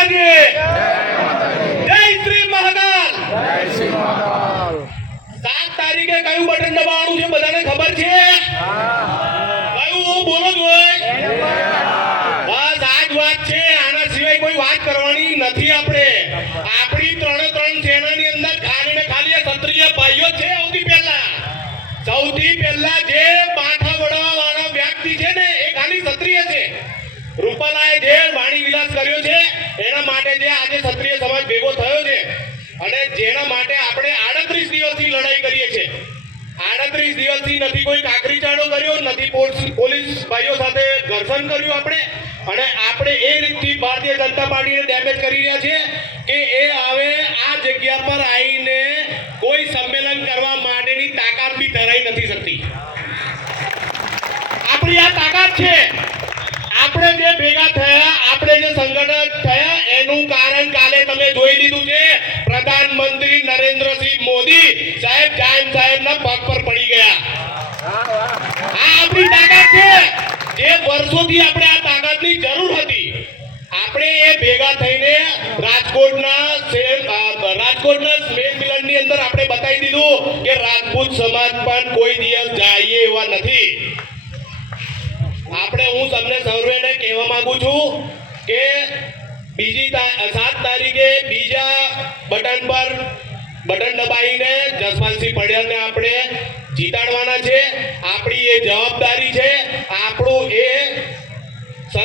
માતાજી, જય શ્રી મહાકાલ। 7 તારીખે કયું બટન દબાવવાનું છે બધાને ખબર છે? કયું બોલો જોઈ? બસ આ જ વાત છે, આના સિવાય કોઈ વાત કરવાની નથી। આપણી ત્રણ સેનાની અંદર ખાલી ને ખાલી ક્ષત્રિય ભાઈઓ છે। સૌથી પહેલા જે માથા વળવા વાળા વ્યક્તિ છે ને એ ખાલી ક્ષત્રિય છે। રૂપાલાએ જે વાણી વિલાસ કર્યો છે એના માટે જે આજે ક્ષત્રિય સમાજ ભેગો થયો છે અને જેના માટે આપણે 38 દિવસથી લડાઈ કરીએ છીએ। 38 દિવસથી નથી કોઈ કાકરી ચાળો કર્યો, નથી પોલીસ ભાઈઓ સાથે ઘર્ષણ કર્યું અને આપણે એ રીતથી ભારતીય જનતા પાર્ટીને ડેમેજ કરી રહ્યા છે કે એ હવે આ જગ્યા પર આવીને કોઈ સંમેલન કરવા માટેની તાકાત બી ધરાઈ નથી શકતી। આપણી આ તાકાત છે। આપણે જે ભેગા થયા, આપણે જે સંગઠન થયા એનું કારણ કાલે તમે જોઈ લીધું છે। પ્રધાનમંત્રી નરેન્દ્રસિંહ મોદી સાહેબ જાયમ સાહેબના પગ પર પડી ગયા। આ આપણી તાકાત છે, જે વર્ષોથી આપણે આ તાકાતની જરૂર હતી। આપણે એ ભેગા થઈને રાજકોટના સ્નેહ મિલનની અંદર આપણે બતાવી દીધું કે રાજપૂત સમાજ પણ કોઈ દિવસ જાય એવા નથી। હું તમને સર્વેને કહેવા માંગુ છું કે બીજી 7 તારીખે બીજા બટન પર બટન દબાવીને જસપાલસિંહ પડિયારને આપણે જીતાડવાના છે। આપણી એ જવાબદારી છે।